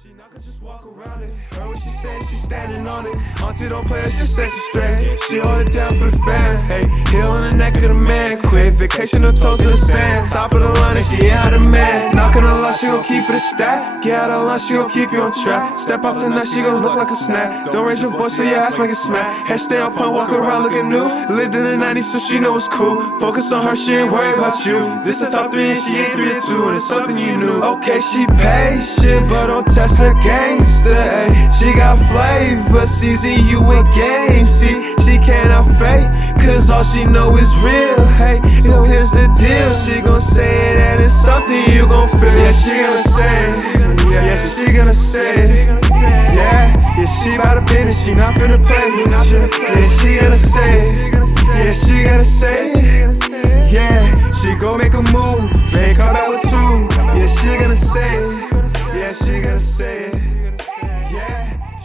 She not gonna just walk around it. Heard what she said, she standing on it. Auntie don't play, she says she straight. She hold it down for the fan. Hey, heel on the neck of the man. Quick vacation or toast to the sand. Top of the line and she ain't out of man. Not gonna lie, she gon' keep it a stat. Get out of line, she gon' keep you on track. Step out tonight, she gon' look like a snack. Don't raise your voice so your ass make it smack. Head stay on point, walk around looking new. Lived in the 90s so she know it's cool. Focus on her, she ain't worried about you. This is top 3 and she ain't 3 or 2. And it's something you knew. Okay, she patient, but don't test her gangster. Ay. She got flavor, season you with game. She cannot fake, cause all she know is real. Hey, so here's the deal. She gon' say that it's something you gon' feel. Yeah, she gonna say it. Yeah, she gonna say it. Yeah, she bout a business, she not finna play with you. Yeah, she gonna say it. Yeah, she gonna say it. Yeah, she gon' make a move. Ain't come back with 2. Yeah, she gonna say it. Yeah, she gonna say it.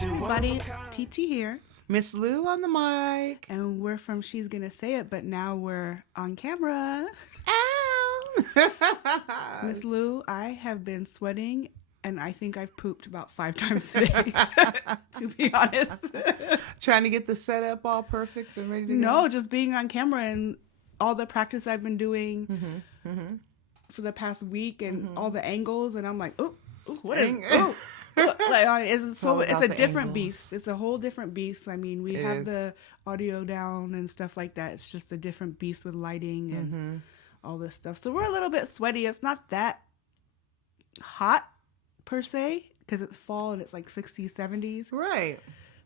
Everybody, TT here. Miss Lou on the mic. And we're from She's Gonna Say It, but now we're on camera. Ow! Miss Lou, I have been sweating and I think I've pooped about 5 times today, to be honest. Trying to get the setup all perfect and ready to go? No, just being on camera and all the practice I've been doing for the past week and all the angles. And I'm like, oh, what is... Like, it's a different beast. It's a whole different beast. I mean, we have the audio down and stuff like that. It's just a different beast with lighting and all this stuff. So we're a little bit sweaty. It's not that hot per se because it's fall and it's like 60s, 70s. Right.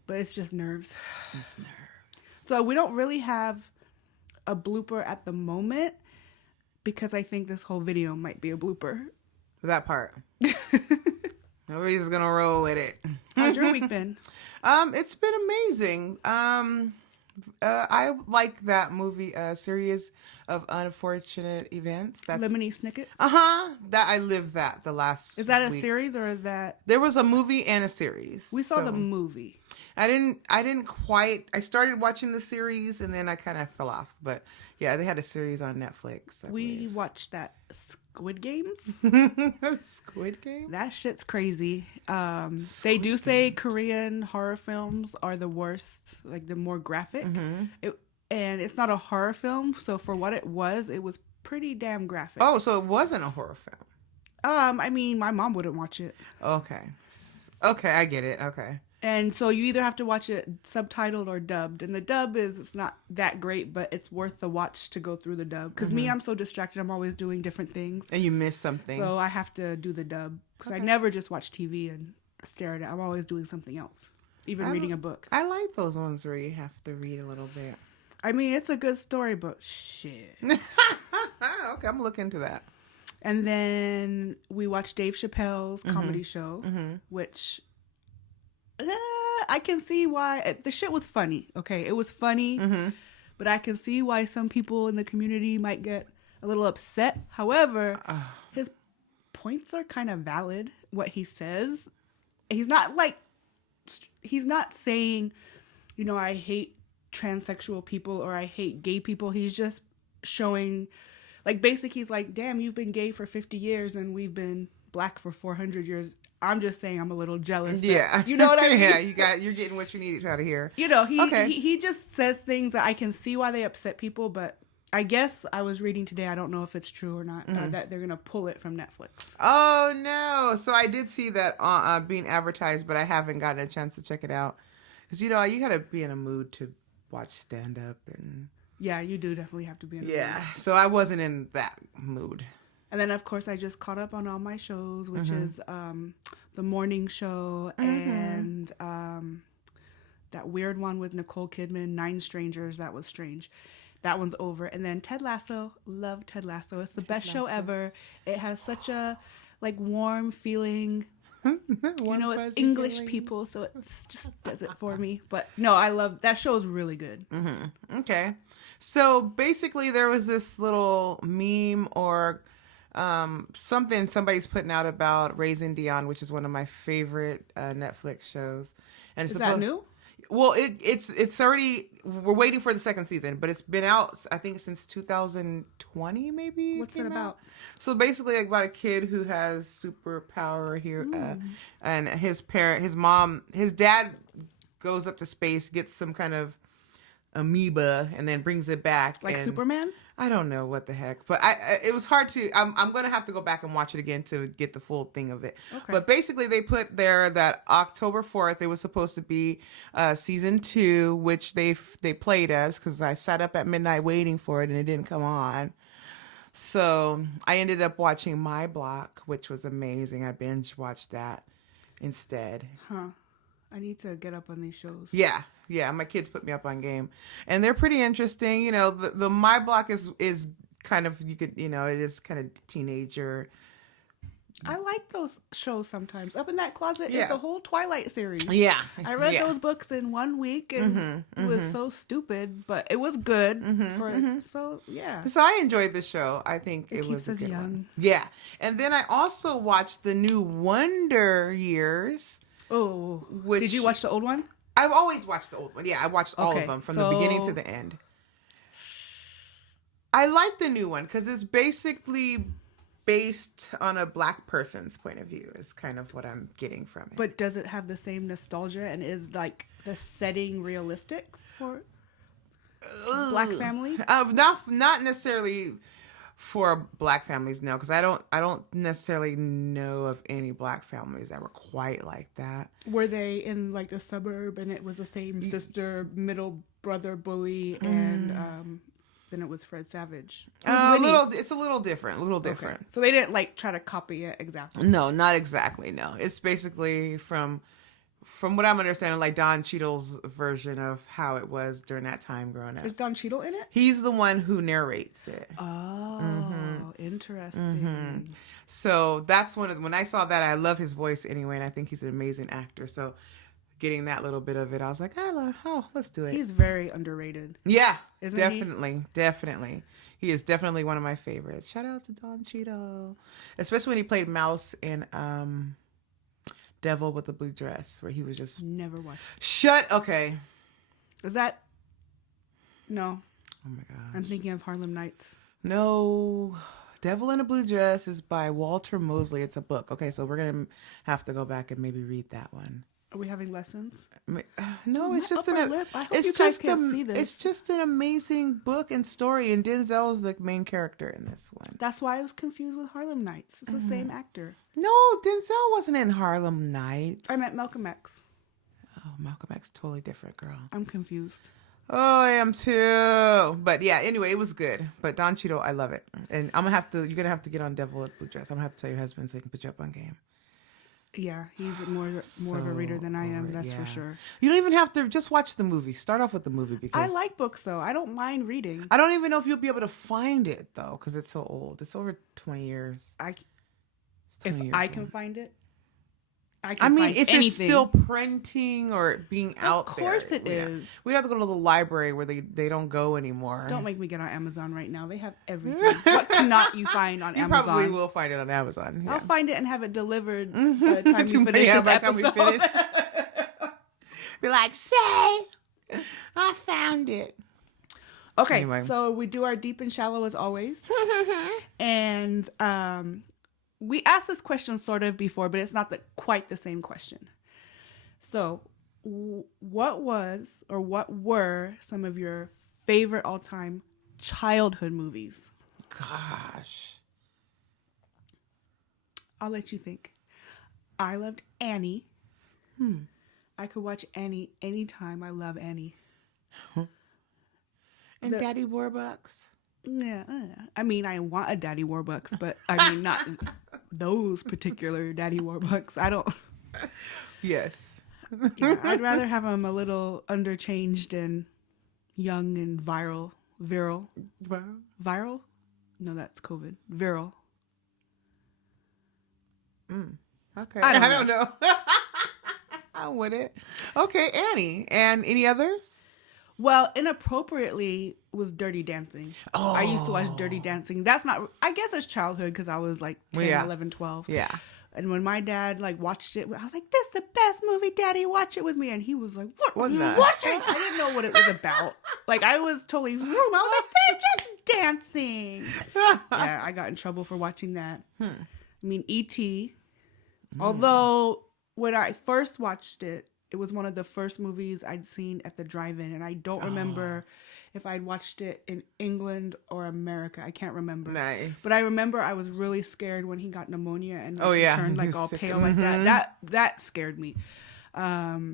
But it's just nerves. It's nerves. So we don't really have a blooper at the moment because I think this whole video might be a blooper. That part. Nobody's just gonna roll with it. How's your week been? It's been amazing. I like that movie, series of unfortunate events. That's Lemony Snicket? That I lived that the last Is that a week. series or is that... There was a movie and a series. We saw the movie. I didn't quite. I started watching the series and then I kind of fell off. But yeah, they had a series on Netflix. We watched that Squid Games. Squid Game? That shit's crazy. They do say Korean horror films are the worst, like the more graphic. And it's not a horror film, so for what it was pretty damn graphic. Oh, so it wasn't a horror film. I mean, my mom wouldn't watch it. Okay, I get it. Okay. And so you either have to watch it subtitled or dubbed. And the dub it's not that great, but it's worth the watch to go through the dub. Because me, I'm so distracted. I'm always doing different things. And you miss something. So I have to do the dub. Because I never just watch TV and stare at it. I'm always doing something else. Even reading a book. I like those ones where you have to read a little bit. I mean, it's a good story, but shit. Okay, I'm gonna look into that. And then we watched Dave Chappelle's comedy show, which... I can see why the shit was funny. Okay, it was funny, but I can see why some people in the community might get a little upset. However, his points are kind of valid. What he says, he's not saying, you know, I hate transsexual people or I hate gay people. He's just showing, like, basically, he's like, damn, you've been gay for 50 years and we've been black for 400 years. I'm just saying I'm a little jealous. Yeah. You know what I mean? Yeah, you're getting what you need to try to hear. You know, he just says things that I can see why they upset people, but I guess I was reading today, I don't know if it's true or not, that they're going to pull it from Netflix. Oh, no. So I did see that being advertised, but I haven't gotten a chance to check it out. Because, you know, you got to be in a mood to watch stand-up. And yeah, you do definitely have to be in a mood. Yeah, so I wasn't in that mood. And then, of course, I just caught up on all my shows, which is The Morning Show and that weird one with Nicole Kidman, 9 Strangers. That was strange. That one's over. And then Ted Lasso. Love Ted Lasso. It's the best show ever. It has such a, like, warm feeling. You know, it's English people, so it just does it for me. But, no, I love... That show is really good. Okay. So, basically, there was this little meme or... something somebody's putting out about Raising Dion, which is one of my favorite Netflix shows. And is that new? Well, it's already, we're waiting for the second season, but it's been out, I think, since 2020, maybe. What's it about? So basically, like, about a kid who has superpower here, and his dad goes up to space, gets some kind of amoeba, and then brings it back. Like and Superman? I don't know what the heck, but it was hard to. I'm gonna have to go back and watch it again to get the full thing of it. Okay. But basically, they put there that October 4th it was supposed to be season 2, which they played us because I sat up at midnight waiting for it and it didn't come on. So I ended up watching My Block, which was amazing. I binge watched that instead. Huh. I need to get up on these shows. Yeah. My kids put me up on game, and they're pretty interesting. You know, the My Block is kind of, you could, you know, it is kind of teenager. I like those shows sometimes. Up in that closet Yeah. is the whole Twilight series. Yeah, I read those books in 1 week, and it was so stupid, but it was good. So yeah, So I enjoyed the show. I think it was keeps a us good young. one. Yeah, and then I also watched the new Wonder Years. Oh, Which- did you watch the old one? I've always watched the old one. Yeah, I watched all Okay, of them from the beginning to the end. I like the new one because it's basically based on a Black person's point of view is kind of what I'm getting from it. But does it have the same nostalgia, and is like the setting realistic for Black family? Not necessarily for Black families, no, because I don't necessarily know of any Black families that were quite like that. Were they in like a suburb, and it was the same sister, middle brother bully, and then it was Fred Savage? It's a little different. Okay. So they didn't like try to copy it exactly. No, not exactly. No, it's basically from what I'm understanding, like Don Cheadle's version of how it was during that time growing up. Is Don Cheadle in it? He's the one who narrates it. Oh, interesting. So that's when I saw that, I love his voice anyway, and I think he's an amazing actor. So getting that little bit of it, I was like, let's do it. He's very underrated. Yeah, Isn't definitely. He is definitely one of my favorites. Shout out to Don Cheadle, especially when he played Mouse in Devil with the Blue Dress, where he was just Never watched. Okay. Is that? No, Oh my god. I'm thinking of Harlem Nights. No. Devil in a Blue Dress is by Walter Mosley. It's a book. Okay, so we're gonna have to go back and maybe read that one. Are we having lessons? No, it's My just upper lip. I hope it's you guys just can't see this. it's just an amazing book and story, and Denzel's the main character in this one. That's why I was confused with Harlem Nights. It's the same actor. No, Denzel wasn't in Harlem Nights. I meant Malcolm X. Oh, Malcolm X, totally different, girl. I'm confused. Oh, I am too. But yeah, anyway, it was good. But Don Cheadle, I love it. And you're gonna have to get on Devil with Blue Dress. I'm gonna have to tell your husband so he can put you up on game. Yeah, he's more of a reader than I am. That's for sure. You don't even have to just watch the movie. Start off with the movie because I like books though. I don't mind reading. I don't even know if you'll be able to find it though because it's so old. It's over 20 years. It's 20 If years I old. can find it, I mean, find if anything. it's still printing or being out there. Of course it is. We'd have to go to the library where they don't go anymore. Don't make me get on Amazon right now. They have everything. What cannot you find on You Amazon? probably will find it on Amazon. Yeah. I'll find it and have it delivered by the time we finish Yeah, this by the time episode. we finish. Be like, say, I found it. Okay, Anyway. so we do our deep and shallow as always. And we asked this question sort of before, but it's not quite the same question. So what were some of your favorite all-time childhood movies? Gosh. I'll let you think. I loved Annie. I could watch Annie anytime. I love Annie. And Daddy Warbucks. Yeah, I mean, I want a Daddy Warbucks, but I mean, not those particular Daddy Warbucks. I don't. Yes. Yeah, I'd rather have them a little underchanged and young and viral. Viral? No, that's COVID. Viral. Okay. I don't know. I'm with it. Okay, Annie. And any others? Well, inappropriately was Dirty Dancing. Oh. I used to watch Dirty Dancing. That's not, I guess it's childhood because I was like 10, Yeah. 11, 12. Yeah. And when my dad like watched it, I was like, "This is the best movie, Daddy. Watch it with me." And he was like, "What are you watching?" I didn't know what it was about. Like I was totally vroom. I was like, "They're just dancing." Yeah, I got in trouble for watching that. I mean, E.T. Although when I first watched it, it was one of the first movies I'd seen at the drive-in, and I don't remember if I'd watched it in England or America. I can't remember. Nice. But I remember I was really scared when he got pneumonia and Oh, yeah. turned He like was all sick. pale like that. That scared me. Yeah,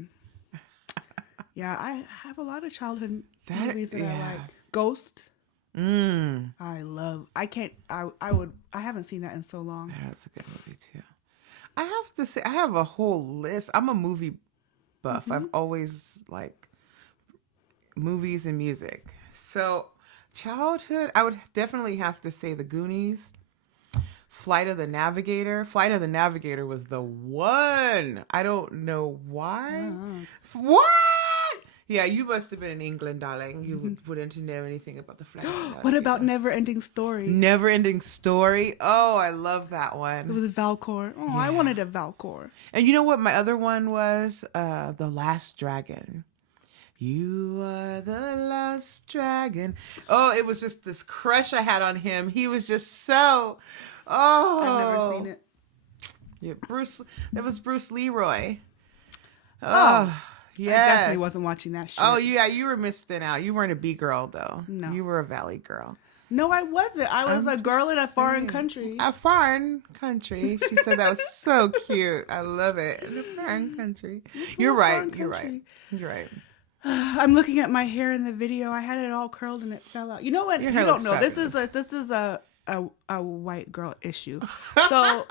I have a lot of childhood movies that I like. Ghost. I love. I haven't seen that in so long. That's a good movie too. I have to say, I have a whole list. I'm a movie buff. I've always liked movies and music. So childhood, I would definitely have to say The Goonies, Flight of the Navigator. Flight of the Navigator was the one. I don't know why. What? Yeah, you must have been in England, darling. You wouldn't know anything about the Flight of the Navigator. What about Never Ending Story? Never Ending Story? Oh, I love that one. It was Valcor. Oh, I wanted a Valcor. And you know what my other one was? The Last Dragon. You are the last dragon. Oh, it was just this crush I had on him. He was just so... Oh. I've never seen it. Yeah, Bruce. That was Bruce Leroy. Oh. Yes. I definitely wasn't watching that shit. Oh, yeah, you were missing out. You weren't a B girl, though. No. You were a Valley girl. No, I wasn't. I was I'm a girl in a just foreign saying. country. A foreign country. She said that was so cute. I love it. In a foreign country. You're right. You're right. You're right. I'm looking at my hair in the video. I had it all curled and it fell out. You know what? Your You hair don't looks know. fabulous. This is a white girl issue. So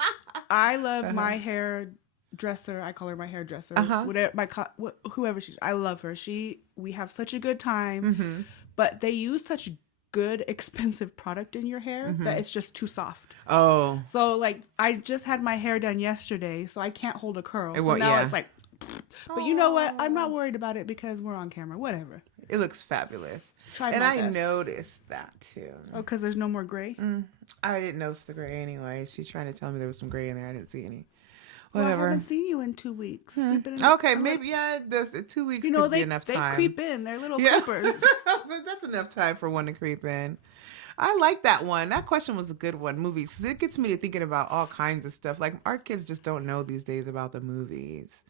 I love my hairdresser. I call her my hairdresser. Whatever whoever she's. I love her. We have such a good time, but they use such good expensive product in your hair that it's just too soft. Oh. So like I just had my hair done yesterday, so I can't hold a curl. So Well, now yeah. it's like. But you know what? I'm not worried about it because we're on camera. Whatever. It looks fabulous. Try and my I best. noticed that too. Oh, because there's no more gray? I didn't notice the gray anyway. She's trying to tell me there was some gray in there. I didn't see any. Well, I Whatever. haven't seen you in 2 weeks. We've been in- Okay, I'm maybe, yeah, 2 weeks You know, could they be enough time. They creep in. They're little Yeah. creepers. So that's enough time for one to creep in. I like that one. That question was a good one, movies, because it gets me to thinking about all kinds of stuff. Like, our kids just don't know these days about the movies.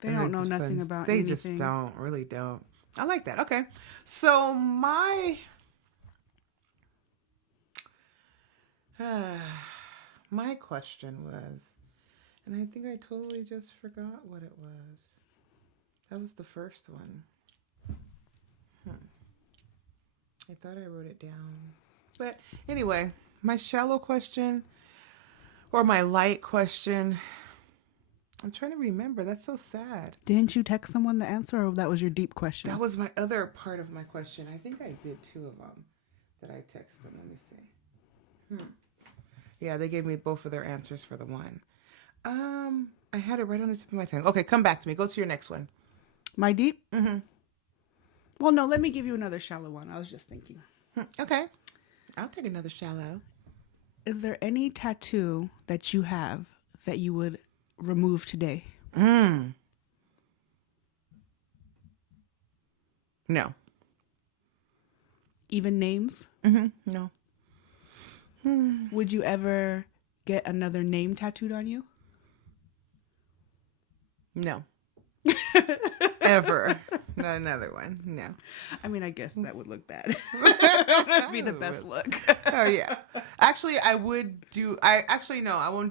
They And don't know it's nothing fun. about They anything. just don't, really don't. I like that. Okay. So my question was, and I think I totally just forgot what it was. That was the first one. I thought I wrote it down. But anyway, my shallow question or my light question, I'm trying to remember. That's so sad. Didn't you text someone the answer, or that was your deep question? That was my other part of my question. I think I did 2 of them that I texted them. Let me see. Yeah, they gave me both of their answers for the one. I had it right on the tip of my tongue. Okay, come back to me. Go to your next one. My deep? Mm-hmm. Well, no, let me give you another shallow one. I was just thinking. Okay. I'll take another shallow. Is there any tattoo that you have that you would remove today? No. Even names? No. Would you ever get another name tattooed on you? No. Ever. Not another one. No. I mean, I guess that would look bad. That'd be the best look. Oh, yeah. Actually, I won't do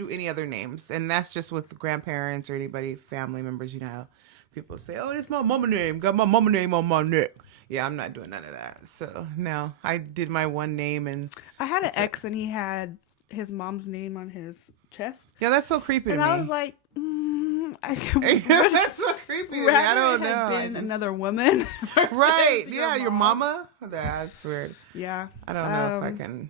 any other names. And that's just with grandparents or anybody, family members, you know. People say, oh, this my mama name. Got my mama name on my neck. Yeah, I'm not doing none of that. So, no. I did my one name and... I had an ex and he had his mom's name on his chest. Yeah, that's so creepy and to me. I was like, that's so creepy to me. I don't know. Had been another woman. Right. Yeah, your mama? That's weird. Yeah. I don't know if I can...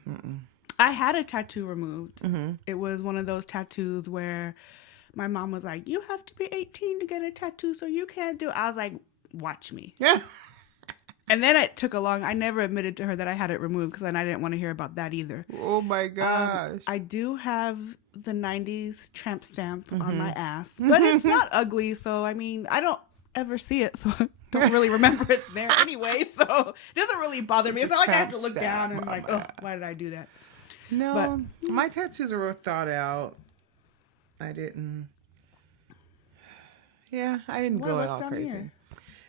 I had a tattoo removed. It was one of those tattoos where my mom was like, you have to be 18 to get a tattoo, so you can't do it. I was like, watch me. Yeah. And then it took I never admitted to her that I had it removed because then I didn't want to hear about that either. Oh my gosh. I do have the 90s tramp stamp on my ass, but it's not ugly. So, I mean, I don't ever see it. So I don't really remember it's there anyway. So it doesn't really bother me. It's not like I have to look down and I'm like, oh, why did I do that? No, my tattoos are thought out. I didn't. Yeah, I didn't go all crazy. Here?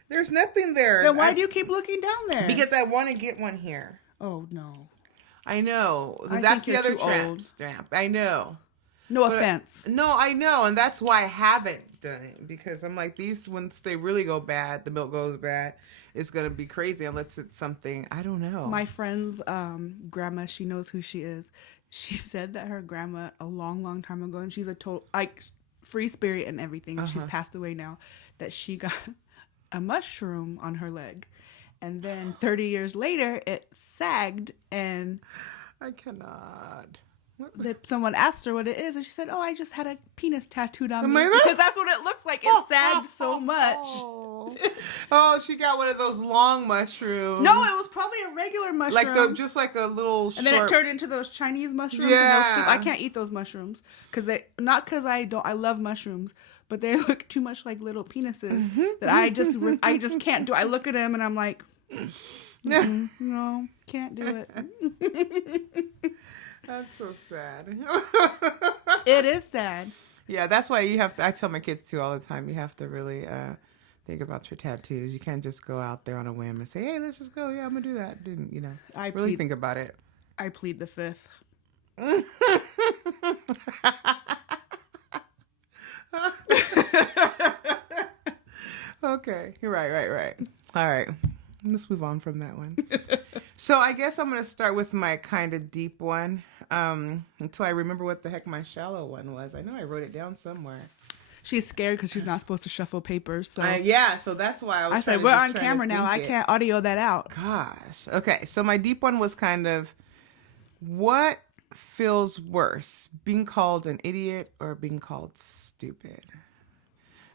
There's nothing there. Then why do you keep looking down there? Because I want to get one here. Oh, no. I know. That's the other tramp stamp. I know. No offense. No, I know. And that's why I haven't done it. Because I'm like, these, once they really go bad, the milk goes bad, it's going to be crazy unless it's something, I don't know. My friend's grandma, she knows who she is. She said that her grandma a long, long time ago, and she's a total, like, free spirit and everything, and she's passed away now, that she got a mushroom on her leg. And then 30 years later, it sagged, and I cannot. That someone asked her what it is, and she said, "Oh, I just had a penis tattooed on me," because that's what it looks like. It sagged so much. Oh, she got one of those long mushrooms. No, it was probably a regular mushroom, just like a little. And then it turned into those Chinese mushrooms. Yeah, and I can't eat those mushrooms because not because I don't. I love mushrooms, but they look too much like little penises that I just can't do. I look at them and I'm like, no, can't do it. That's so sad. It is sad. Yeah, that's why you have to. I tell my kids too all the time. You have to really think about your tattoos. You can't just go out there on a whim and say, "Hey, let's just go. Yeah, I'm gonna do that." You know, really think about it. I plead the fifth. Okay, you're right. All right, let's move on from that one. So I guess I'm gonna start with my kind of deep one. Until I remember what the heck my shallow one was. I know I wrote it down somewhere. She's scared because she's not supposed to shuffle papers. So so that's why I said, we're on camera now. I can't audio that out. Gosh. Okay, so my deep one was kind of, what feels worse, being called an idiot or being called stupid?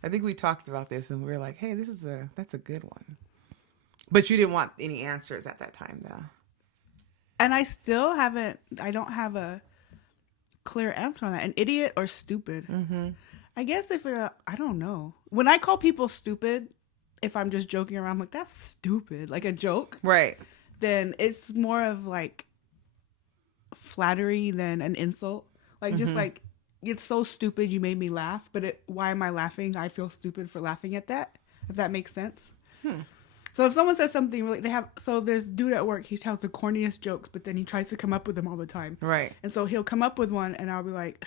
I think we talked about this and we were like, hey, that's a good one. But you didn't want any answers at that time, though. And I don't have a clear answer on that. An idiot or stupid? Mm-hmm. I guess I don't know. When I call people stupid, if I'm just joking around, I'm like, that's stupid, like a joke. Right. Then it's more of like flattery than an insult. Like, just like, it's so stupid you made me laugh, but why am I laughing? I feel stupid for laughing at that, if that makes sense. So if someone says something really, there's a dude at work, he tells the corniest jokes, but then he tries to come up with them all the time. Right. And so he'll come up with one and I'll be like,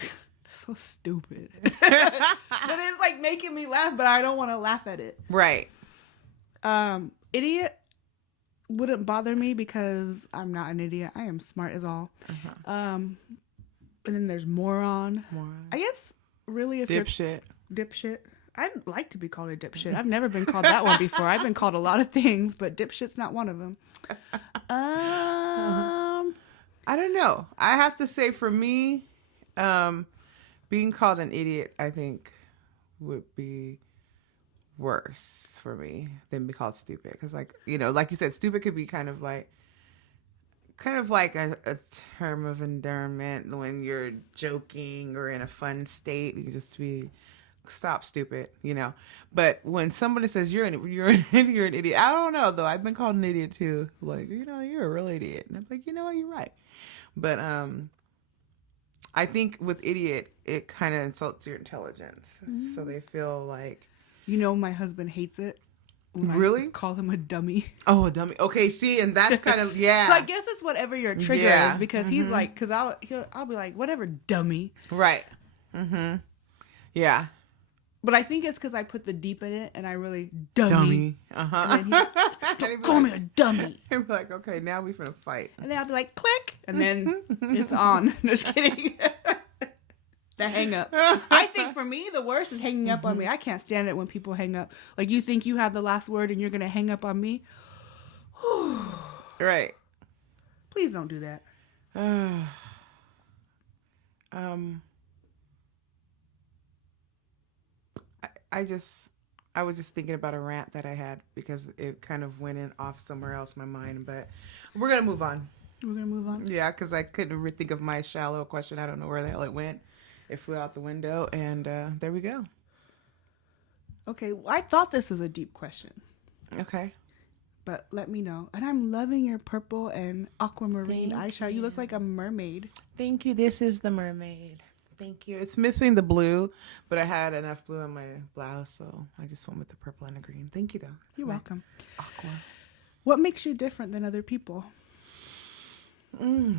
so stupid. But it's like making me laugh, but I don't want to laugh at it. Right. Idiot wouldn't bother me because I'm not an idiot. I am smart as all. And then there's moron. I guess really if dipshit. Dipshit. I'd like to be called a dipshit. I've never been called that one before. I've been called a lot of things, but dipshit's not one of them. I don't know. I have to say for me, being called an idiot, I think, would be worse for me than be called stupid. Because, like you said, stupid could be kind of like a term of endearment when you're joking or in a fun state. You can just be... stop stupid, but when somebody says you're an idiot, I don't know though. I've been called an idiot too. Like, you're a real idiot. And I'm like, what, you're right. But I think with idiot, it kind of insults your intelligence. Mm-hmm. So they feel like, my husband hates it. Really? I call him a dummy. Oh, a dummy. Okay, see, and that's kind of, yeah. So I guess it's whatever your trigger is, because he's like, because I'll be like, whatever, dummy. Right. Mm-hmm. Yeah. But I think it's because I put the deep in it, and I really dummy. And then don't call me a dummy. And be like, okay, now we finna fight. And then I'll be like, click, and then it's on. Just kidding. The hang up. I think for me, the worst is hanging up on me. I can't stand it when people hang up. Like, you think you have the last word, and you're gonna hang up on me. Right. Please don't do that. I was just thinking about a rant that I had because it kind of went in off somewhere else in my mind. But we're going to move on. We're going to move on. Yeah, because I couldn't think of my shallow question. I don't know where the hell it went. It flew out the window, and there we go. Okay, well, I thought this was a deep question. Okay. But let me know. And I'm loving your purple and aquamarine eyeshadow. You look like a mermaid. Thank you. This is the mermaid. Thank you. It's missing the blue, but I had enough blue in my blouse, so I just went with the purple and the green. Thank you, though. You're welcome. Aqua. What makes you different than other people? I'd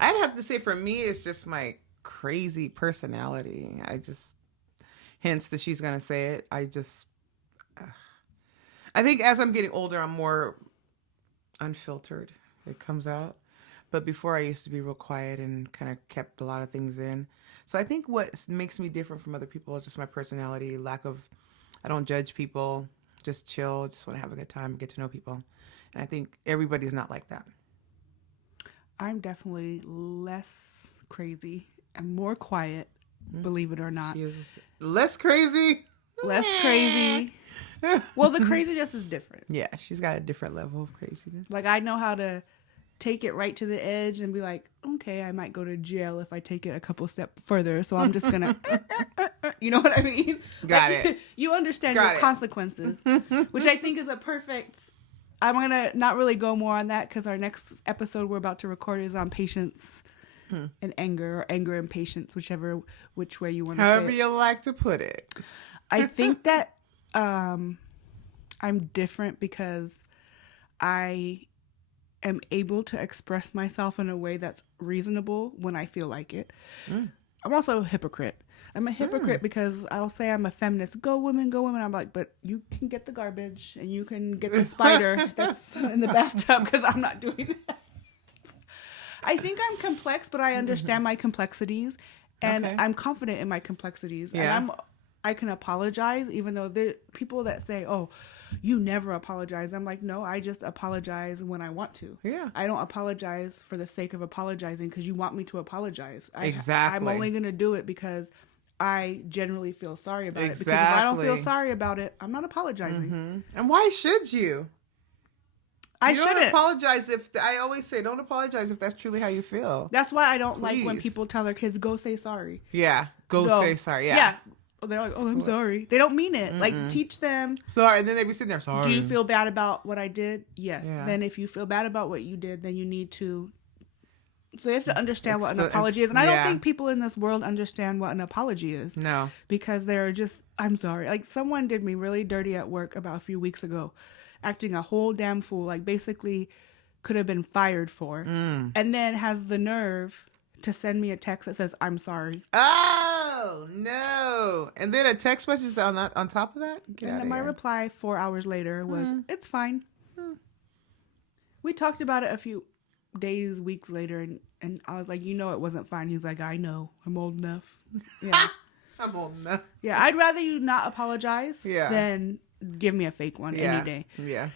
have to say for me, it's just my crazy personality. Hence that she's going to say it. I think as I'm getting older, I'm more unfiltered. It comes out. But before I used to be real quiet and kind of kept a lot of things in. So I think what makes me different from other people is just my personality, I don't judge people, just chill, just want to have a good time, get to know people. And I think everybody's not like that. I'm definitely less crazy and more quiet, believe it or not. She is less crazy. Less crazy. Well, the craziness is different. Yeah, she's got a different level of craziness. Like, I know how to take it right to the edge and be like, okay, I might go to jail if I take it a couple steps further. So I'm just going to, you know what I mean? Got it. You understand your consequences, which I think is a perfect, I'm going to not really go more on that because our next episode we're about to record is on patience and anger, or anger and patience, which way you want to say it. However you like to put it. I think that I'm different because I am able to express myself in a way that's reasonable when I feel like it. I'm also a hypocrite. I'm a hypocrite because I'll say I'm a feminist. Go women, go women. I'm like, but you can get the garbage and you can get the spider that's in the bathtub because I'm not doing that. I think I'm complex, but I understand my complexities and I'm confident in my complexities. Yeah. And I can apologize even though there are people that say, oh, you never apologize. I'm like, no, I just apologize when I want to. Yeah. I don't apologize for the sake of apologizing because you want me to apologize. Exactly. I'm only going to do it because I generally feel sorry about it. Because if I don't feel sorry about it, I'm not apologizing. And why should you? I shouldn't. Don't apologize I always say, don't apologize if that's truly how you feel. That's why I don't like when people tell their kids, go say sorry. Yeah. Go say sorry. Yeah. Yeah. They're like, oh, I'm sorry. They don't mean it. Like, teach them. Sorry. And then they be sitting there, sorry. Do you feel bad about what I did? Yes. Yeah. Then if you feel bad about what you did, then you need to. So you have to understand what an apology is. And I don't think people in this world understand what an apology is. No. Because they're just, I'm sorry. Like, someone did me really dirty at work about a few weeks ago, acting a whole damn fool. Like, basically could have been fired for. And then has the nerve to send me a text that says, I'm sorry. Oh, no. And then a text message on top of that? And my reply 4 hours later was, it's fine. We talked about it a few days, weeks later, and I was like, you know it wasn't fine. He's like, I know. I'm old enough. Yeah. I'm old enough. Yeah, I'd rather you not apologize than give me a fake one any day. Yeah.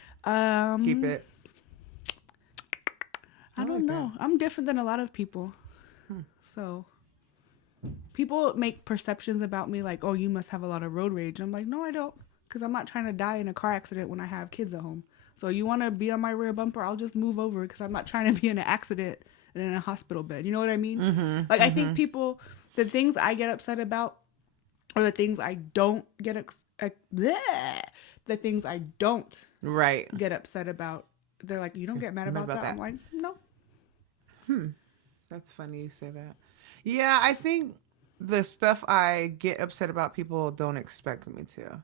Keep it. I don't know. I'm different than a lot of people. So people make perceptions about me like, oh, you must have a lot of road rage. I'm like, no, I don't. Because I'm not trying to die in a car accident when I have kids at home. So you want to be on my rear bumper, I'll just move over because I'm not trying to be in an accident and in a hospital bed. You know what I mean? I think people, the things I get upset about or the things I don't get the things I don't get upset about, they're like, you don't get mad about that? I'm like, no. That's funny you say that. Yeah, I think the stuff I get upset about, people don't expect me to.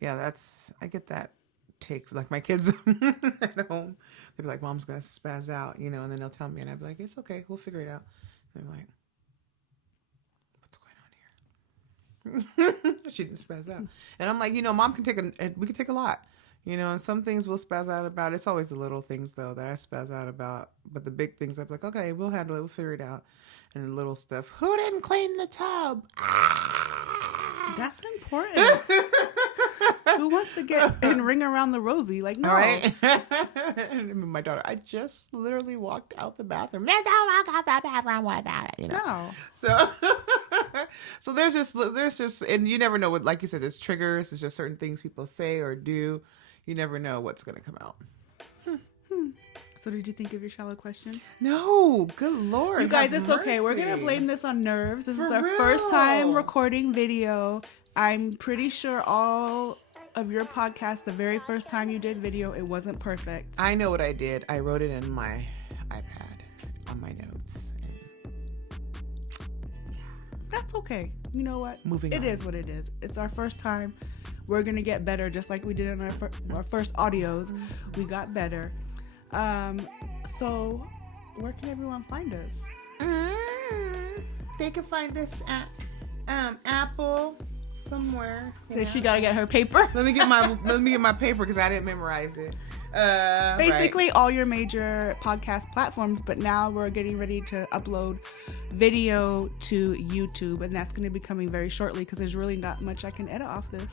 Yeah, I get that take. Like my kids at home, they'll be like, Mom's going to spaz out, and then they'll tell me, and I'll be like, it's okay, we'll figure it out. And I'm like, what's going on here? She didn't spaz out. And I'm like, Mom we can take a lot. And some things we'll spaz out about. It's always the little things, though, that I spaz out about. But the big things, I'm like, okay, we'll handle it. We'll figure it out. And the little stuff, who didn't clean the tub? That's important. Who wants to get and ring around the rosy? Like, no. Right? My daughter, I just literally walked out the bathroom. Don't walk out that bathroom without it. No. So, So there's just, and you never know what, like you said, there's triggers. There's just certain things people say or do. You never know what's going to come out. So did you think of your shallow question? No, good Lord. You guys, have it's okay. We're going to mercy. blame this on nerves. This For is our real. first time recording video. I'm pretty sure all of your podcasts, the very first time you did video, it wasn't perfect. I know what I did. I wrote it in my iPad on my notes. That's okay. You know what? Moving on. It is what it is. It's our first time. We're going to get better just like we did in our first audios. We got better. So where can everyone find us? They can find this at Apple somewhere. So she got to get her paper. Let me get my paper because I didn't memorize it. Basically all your major podcast platforms, but now we're getting ready to upload video to YouTube, and that's going to be coming very shortly because there's really not much I can edit off this.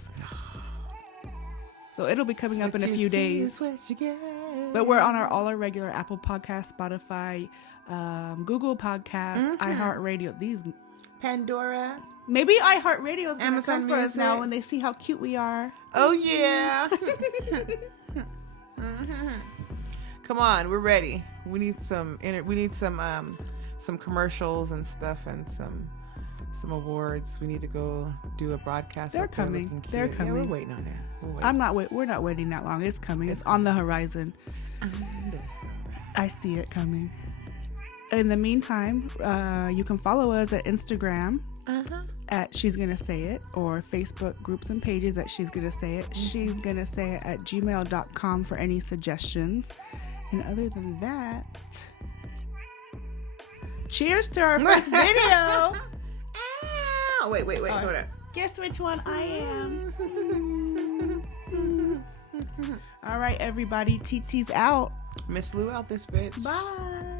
So it'll be coming up in a few days. But we're on all our regular Apple Podcasts, Spotify, Google Podcasts, iHeartRadio. These Pandora. maybe iHeartRadio is going to Amazon come for us now Music. when they see how cute we are. Oh yeah. Come on, we're ready. We need some commercials and stuff and some awards. We need to go do a broadcast. They're up there coming. looking cute. They're Yeah, coming. we're waiting on that. We're not waiting that long. It's coming. It's on the horizon. I see it coming. In the meantime, you can follow us at Instagram at She's Gonna Say It, or Facebook groups and pages at She's Gonna Say It. She's Gonna Say It at gmail.com for any suggestions. And other than that, cheers to our first video. Wait, hold on. Guess which one I am. All right, everybody. TT's out. Miss Lou out this bitch. Bye.